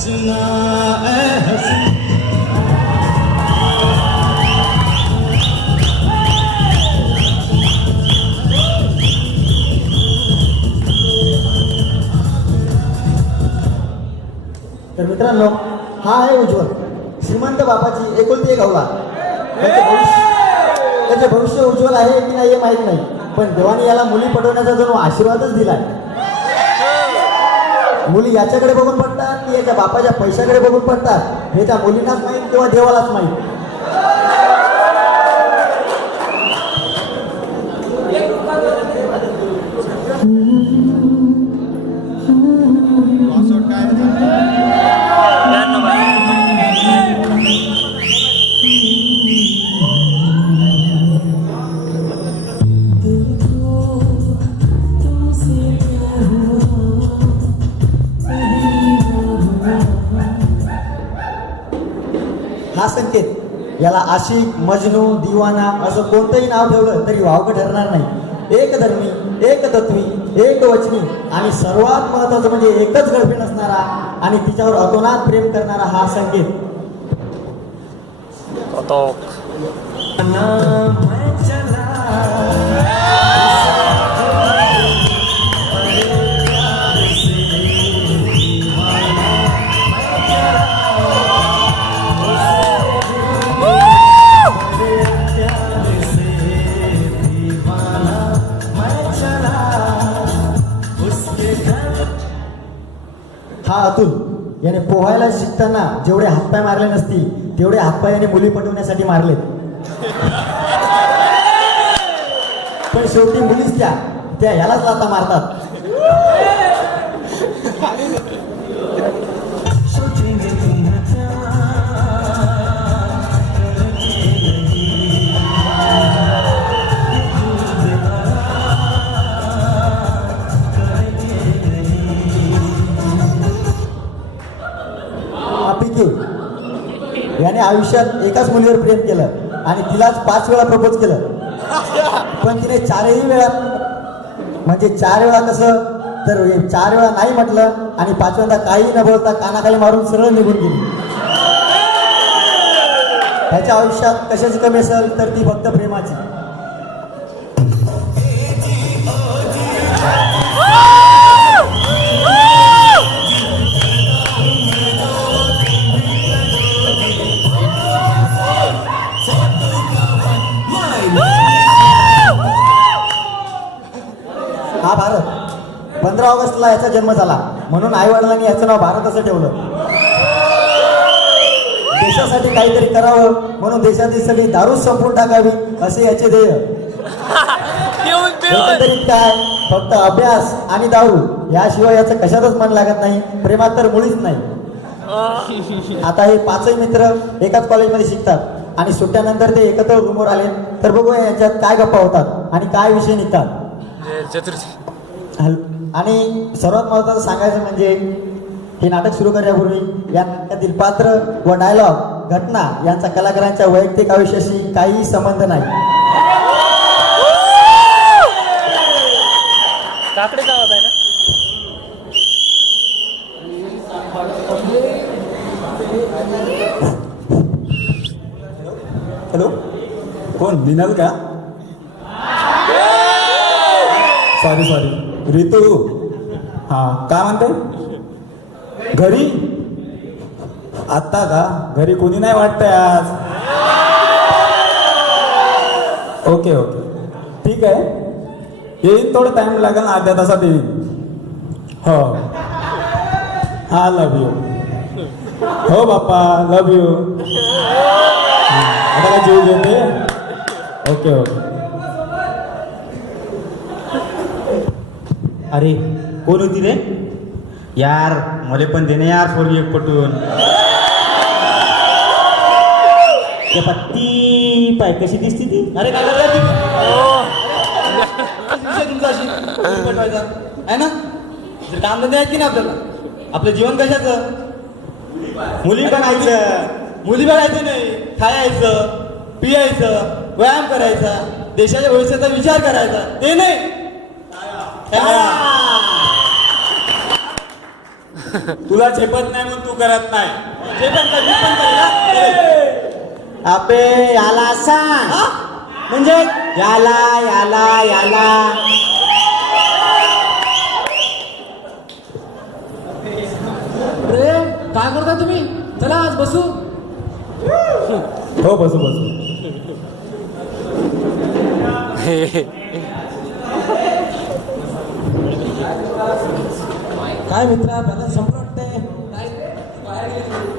हसना ए हसी तर मित्रांनो, हा आहे उज्ज्वल, श्रीमंत बापाची एकुलती एक अवला. त्याचे भविष्य उज्ज्वल आहे की नाही हे माहीत नाही, पण देवाने याला मुली पटवण्याचा जणू आशीर्वादच दिलाय. मुली याच्याकडे बघून पडतात की याच्या बापाच्या पैशाकडे बघून पडतात हे त्या मुलींनाच माहीत किंवा देवालाच माहीत. हा संकेत याला आशिक, मजनू, दिवाना असं कोणतंही नाव ठेवलं तरी वावगं ठरणार नाही. एकधर्मी, एकतत्वी, एकवचनी आणि सर्वात महत्वाचं म्हणजे एकच गर्लफ्रेंड असणारा आणि तिच्यावर अतोनात प्रेम करणारा हा संकेत. हा अतुल याने पोहायला शिकताना जेवढे हातपाय मारले नसतील तेवढे हातपाय याने मुली पटवण्यासाठी मारले. पण शेवटी मुलीच त्या यालाच लाथा मारतात. याने आयुष्यात एकाच मुलीवर प्रेम केलं आणि तिलाच 5 वेळा प्रपोज केलं, पण तिने 4ही वेळा म्हणजे 4 वेळा कसं तर 4 वेळा नाही म्हटलं आणि 5व्यांदा काही न बोलता कानाखाली मारून सरळ निघून गेली. त्याच्या आयुष्यात कशाची कमी असेल तर ती फक्त प्रेमाची. हा भारत 15 ऑगस्टला याचा जन्म झाला म्हणून आई वडिलांनी याचं नाव भारत असं ठेवलं. देशासाठी काहीतरी करावं म्हणून देशातील सगळी दारू संपून टाकावी असे याचे ध्येय. एकंदरीत काय फक्त अभ्यास आणि दारू याशिवाय याचं कशातच मन लागत नाही, प्रेमात तर मुळीच नाही. आता हे 5ही मित्र एकाच कॉलेजमध्ये शिकतात आणि सुट्ट्यानंतर ते एकत्र रूमवर आले तर बघूया यांच्यात काय गप्पा होतात आणि काय विषय निघतात. आणि सर्वात महत्त्वाचं सांगायचं म्हणजे हे नाटक सुरू करण्यापूर्वी या नाटकातील पात्र व डायलॉग घटना यांचा कलाकारांच्या वैयक्तिक आयुष्याशी काहीही संबंध नाही. काकडे गावात आहे ना. हॅलो, कोण मिनल का? सॉरी रितू. हां, काय म्हणते? घरी आत्ता का? घरी कोणी नाही वाटतंय आज. ओके ठीक आहे, येईन, थोडं टाइम लागेल, अर्ध्या तासात येईन. हो हां, लव यू. हो बाप्पा, लव यू. आता काय जीव घेते. ओके. अरे कोण होती रे यार? मला पण देणे यार फोन एक पटून. ते पत्ती पाय कशी दिसती ती. अरे काय तुमचा आहे ना, काम धंदे आहेत की नाही आपल्याला? आपलं जीवन कशाचं? मुली बघायचं, मुली बघायचं नाही, खायचं, पियायचं, व्यायाम करायचा, देशाच्या भविष्याचा विचार करायचा, ते नाही. तुला झेपत नाही म्हणून तू करत नाही. जे पण कर, मी पण करेन, हा? करेन. अबे याला सांग. म्हणजे याला याला याला रे काय करता तुम्ही? चला आज बसू. हो बसू बसू. काय मित्रा बॅलन्स संपलं वाटतंय.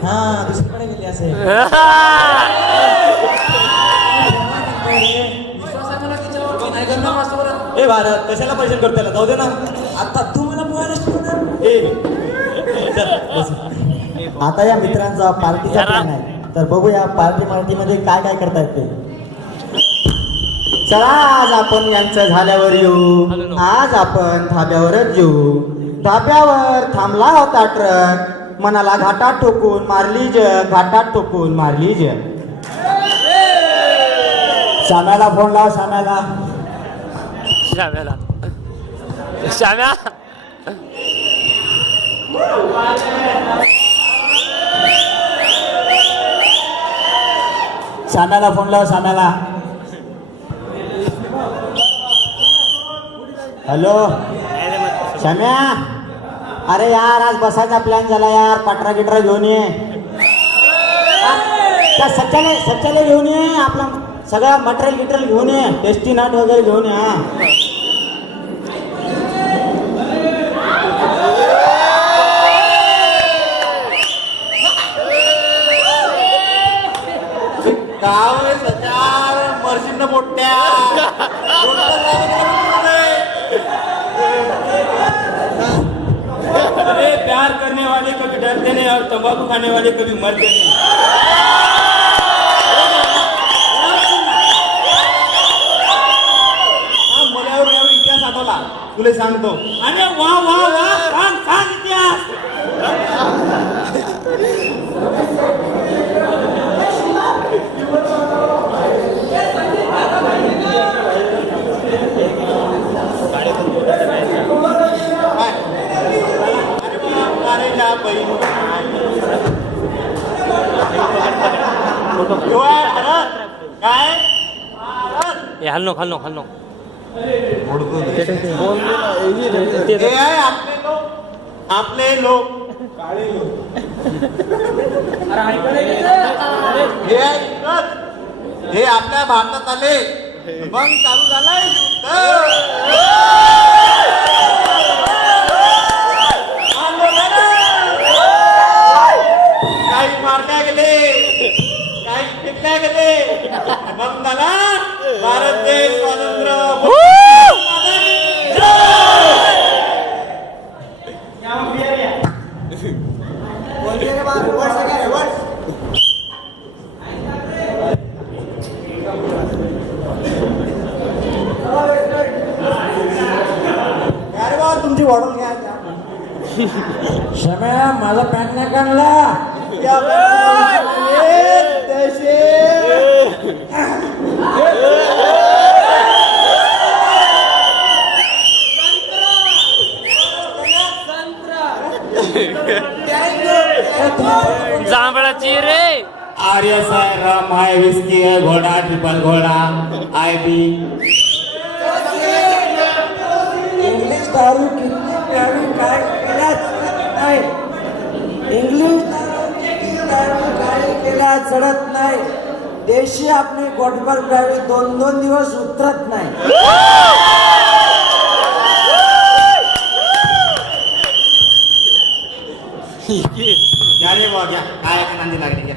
हा दुसरीकडे गेली असेल. विश्वास आहे मला तिच्यावर. मी नाही करणार माझ्यावर. ए भारत कशाला पैसे करतो त्याला, जाऊ दे ना. आता तू मला पोहायला शिकवणार. ए चल बस. आता या मित्रांचा पार्टीचा प्लॅन आहे, तर बघूया पार्टीमध्ये काय काय करतायत ते. चला आज आपण यांचं झाल्यावर येऊ. आज आपण धाब्यावरच येऊ. धाब्यावर थांबला होता ट्रक, मनाला घाटात ठोकून मारली जग, घाटात ठोकून मारली जग. श्याम्याला फोन लाव. श्याम्याला. श्याम्या श्याम्याला फोन लाव. श्याम्याला. हॅलो श्याम्या, अरे यार आज बसायचा प्लॅन झाला यार. पटरा गिटरा घेऊन ये. त्या सच्चाले घेऊन ये. आपला सगळं मटेरियल गिटरेल घेऊन ये. टेस्टी नट वगैरे घेऊन ये. हा गाव आहे सचार मर्शीन मोठ्या. अरे प्यार करने वाले कभी डरते नहीं और तंबाकू खाने वाले कभी मरते नहीं. हा मल्यावर यावर इतिहास आठवला, तुला सांगतो. अरे वा वा वा. सांग सांग इतिहास. अरे या बहीण काय हल नो हे आहे आपले लोक हे आहे इकडं. हे आपल्या भारतात आले मग चालू झालाय युद्ध. काही मारल्या गेले, काही फेकल्या गेले, मग झाला भारत देश स्वातंत्र्य. अरे वा तुमची वॉडल घ्या. क्षम्या माझा पॅन नाही काढला. या तसे जांभळाची रे. आर्य सायराम हाय विस्की है घोडा ट्रिपल घोडा आय बी. इंग्लिश दारू किती प्यावी काय केल्याच नाही. इंग्लिश दारू काय केल्या चढत नाही. देशी आपली गोटभर प्यावी 2-2 दिवस उतरत नाही. घ्या रे बुवा, घ्या. काय का नांदी लागली घ्या.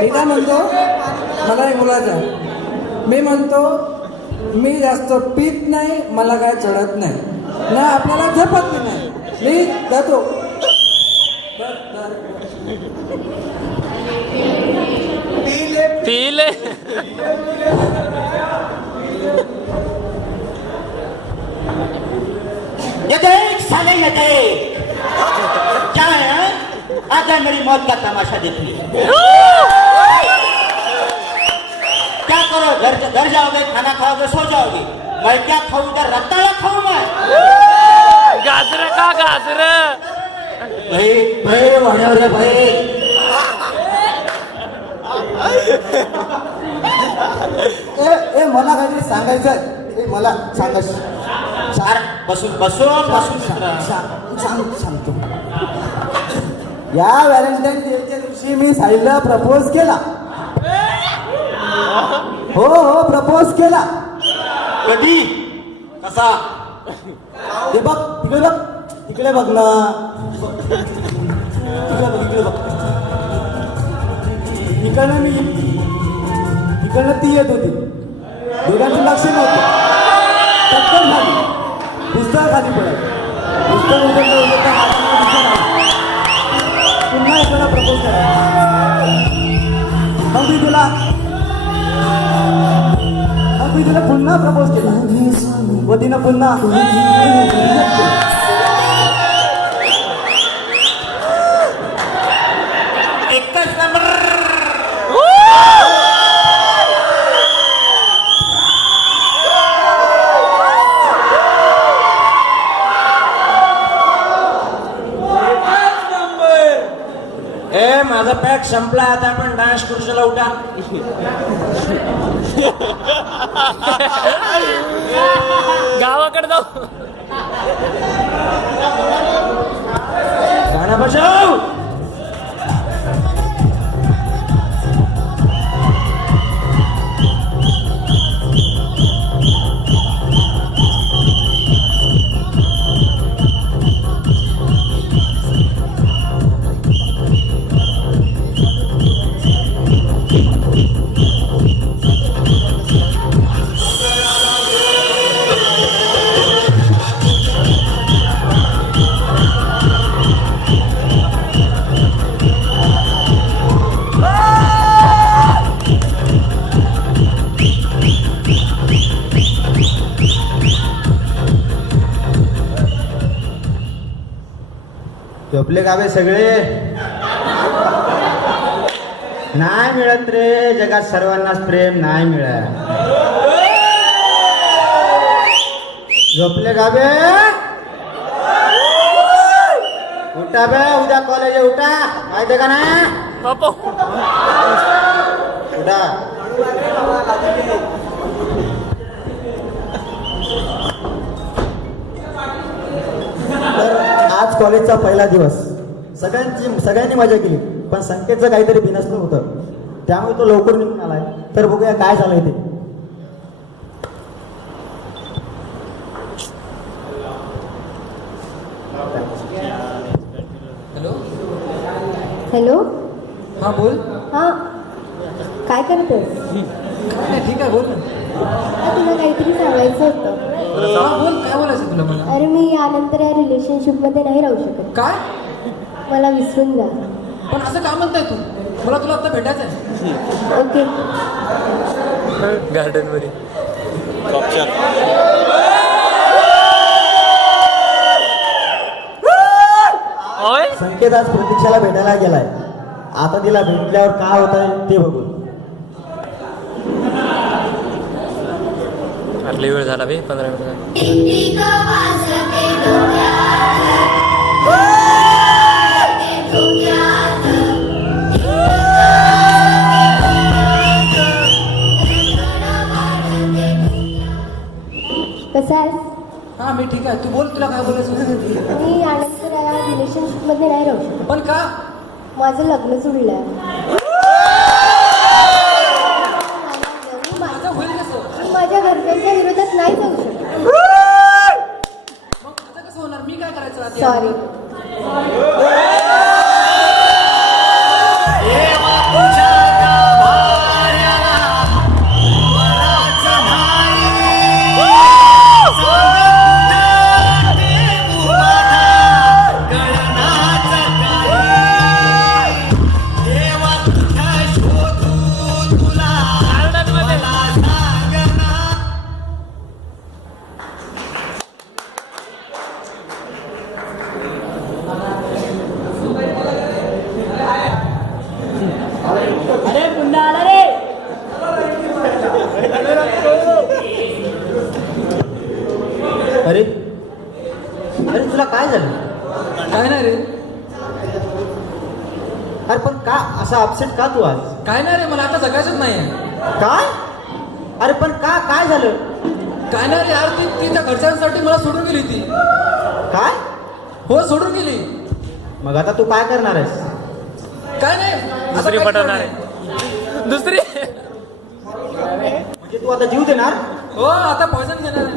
मी काय म्हणतो, मला एक मुलाचा मी म्हणतो, मी जास्त पीत नाही, मला काय चढत नाही ना, आपल्याला झपत बी नाही. मी जातो. पीले ये देख साले ये देख. क्या है? आजा मेरी मौत का तमाशा देखिए. क्या करोगे? घर जाओगे खाना खाओगे सो जाओगे मैं क्या खाऊं इधर रत्ताला खाऊं मैं गाजर का गाजर भाई वाड्यावर रे भाई ए मला काहीतरी सांगायचं ए मला सांगा चार बसून सांगतो या व्हॅलेंटाईन डेच्या दिवशी मी साईला प्रपोज केला हो प्रपोज केला कधी कसा ते बघ तिकडे बघ ना तिकडे बघ इकडनं ती येत होती दोघांचं लक्ष नव्हतं टक्कर झाली पुस्तक खाली पडत पुस्तक पुन्हा इकडं प्रपोज करा मग मी तुला पुन्हा प्रपोज केला व तिनं पुन्हा एकच नंबर ए माझा पॅक संपला आता आपण डान्स खुर्शीला उठा गावाकडे जाऊ गाणं बजाव झोपले गावे सगळे नाही मिळत रे जगात सर्वांनाच प्रेम नाही मिळत झोपले गावे उठा बे उद्या कॉलेज उठा माहिती का ना बापू उठा तर आज कॉलेजचा पहिला दिवस सगळ्यांनी मजा केली पण संकेतचं काहीतरी बिनसलं होतं त्यामुळे तो लवकर निघून आलाय तर बघूया काय झालंय ते हॅलो हॅलो हा बोल हां काय करतोस काय नाही ठीक आहे बोल ना तुला काहीतरी सांगायचं होतं हा बोल काय बोलायचं तुला मला अरे मी यानंतर या रिलेशनशिपमध्ये नाही राहू शकत काय मला विसरून जा पण असं का म्हणताय तू मला तुला आता भेटायचं आहे ओके गार्डन मध्ये होय संकेत आज प्रतीक्षाला भेटायला गेलाय आता तिला भेटल्यावर काय होत आहे ते बघू लई वेळ झाला बे 15 मिनिट कसं आहेस हा मी ठीक आहे तू बोल तुला काय बोलायचं होतं? मी यानंतर या रिलेशनशिपमध्ये नाही राहू शकत पण का माझं लग्न जुळलंय माझं होईल कसं मी माझ्या घरच्यांच्या विरोधात नाही जाऊ शकत मग आता कसं होणार मी काय करायचं आधी? सॉरी असा अपसेट का तू आज? काय नाही रे, मला आता जगायचंच नाही. काय? अरे पण का, काय झालं? काय नाही रे यार, ती त्या घरच्यांसाठी मला सोडून गेली ती. काय? हो, सोडून गेली. मग आता तू काय करणार आहेस? काय नाही, आता दुसरी काहीच पटवणार नाही. आहे. दुसरी म्हणजे तू आता जीव देणार? हो, आता पॉइझन घेणार आहे.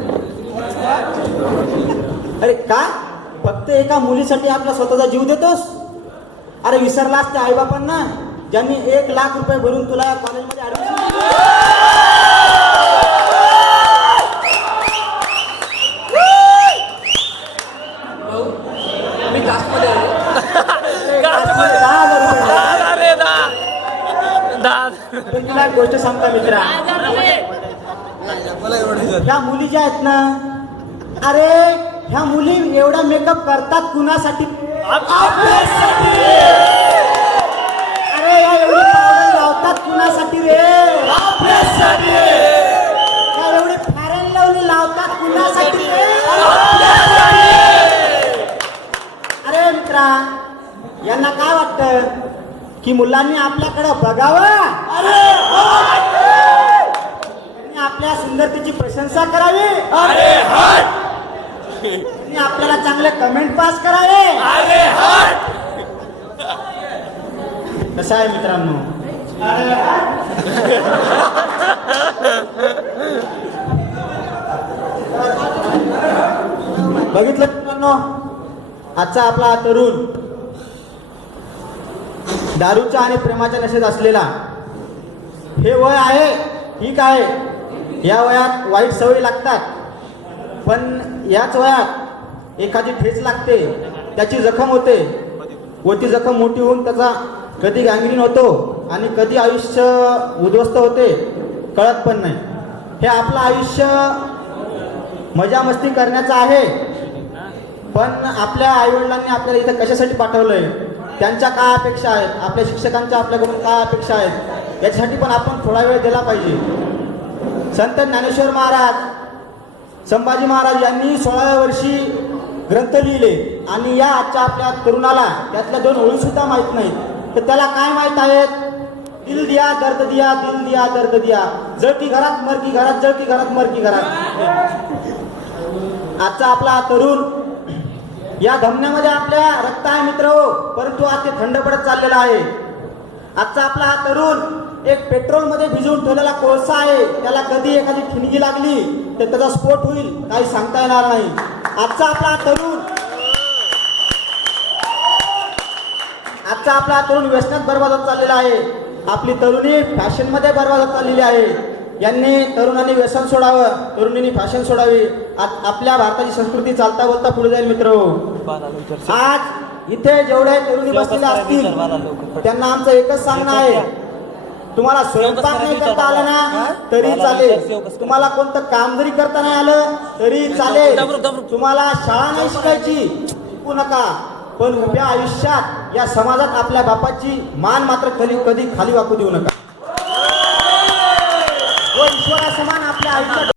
अरे काय? फक्त एका मुलीसाठी आपला स्वतःचा जीव देतोस? अरे विसरलास त्या आईबापांना ज्यांनी 1 लाख रुपये भरून तुला कॉलेजमध्ये ऍडमिशन दिलं. भाऊ, मी कास्टमध्ये आहे. क्लासमध्ये 10,000 रुपये दिले. दहा रे दहा. पण तुला एक गोष्ट सांगता मित्रा, ह्या मुली ज्या आहेत ना, अरे ह्या मुली एवढा मेकअप करतात कुणासाठी? आपल्यासाठी. अरे या एवढी पावडर लावतात कुणासाठी रे? आपल्यासाठी. या एवढी फॅरन लावली लावतात कुणासाठी रे? अरे मित्रा, यांना काय वाटतं की मुलांनी आपल्याकडे बघावं, त्यांनी आपल्या सुंदरतेची प्रशंसा करावी, त्यांनी आपल्याला चांगले कमेंट पास करावे. कसं आहे मित्रांनो, बघितलं मित्रांनो, आजचा आपला तरुण दारूच्या आणि प्रेमाच्या नशेत असलेला, हे वय आहे ठीक आहे, या वयात वाईट सवयी लागतात, पण याच वयात एखादी ठेच लागते, त्याची जखम होते व ती जखम मोठी होऊन त्याचा कधी गँग्रीन होतो आणि कधी आयुष्य उद्ध्वस्त होते, कळत पण नाही. हे आपलं आयुष्य मजा मस्ती करण्याचं आहे, पण आपल्या आईवडिलांनी आपल्याला इथं कशासाठी पाठवलंय, त्यांच्या काय अपेक्षा आहेत, आपल्या शिक्षकांच्या आपल्याकडून काय अपेक्षा आहेत, याच्यासाठी पण आपण थोडा वेळ दिला पाहिजे. संत ज्ञानेश्वर महाराज, संभाजी महाराज यांनी 16व्या वर्षी ग्रंथ लिहिले आणि या आजच्या आपल्या तरुणाला त्यातल्या 2 ओळी सुद्धा माहीत नाहीत, तर त्याला काय माहीत आहेत? दिल दिया दर्द दिया, दिल दिया दर्द दिया, जळकी घरात मरकी घरात, जळकी घरात मरकी घरात. आजचा आपला तरुण या धमन्यामध्ये आपल्या रक्त आहे मित्र हो, परंतु आज ते थंड पडत चाललेला आहे. आजचा आपला हा तरुण एक पेट्रोलमध्ये भिजवून ठेवलेला कोळसा आहे, त्याला कधी एखादी ठिणगी लागली तर त्याचा स्फोट होईल, काही सांगता येणार नाही. आजचा आपला तरुण व्यसनात बरबाद होत चाललेला आहे, आपली तरुणी फॅशनमध्ये बरबाद होत चाललेली आहे. यांनी तरुणांनी व्यसन सोडावं, तरुणींनी फॅशन सोडावी. आज आपल्या भारताची संस्कृती चालता बोलता पुढे जाईल मित्र. आज इथे जेवढे तरुणी बसलेले असतील त्यांना आमचं एकच सांगणं आहे, तुम्हाला स्वयंपाक नाही करता आलं ना तरी चालेल, तुम्हाला कोणतं काम जरी करता नाही आलं तरी चालेल, तुम्हाला शाळा नाही शिकायची शिकू नका, पण उभ्या आयुष्यात या समाजात आपल्या बापाची मान मात्र कधी खाली वाकू देऊ नका. व ईश्वरासमान आपल्या आयुष्यात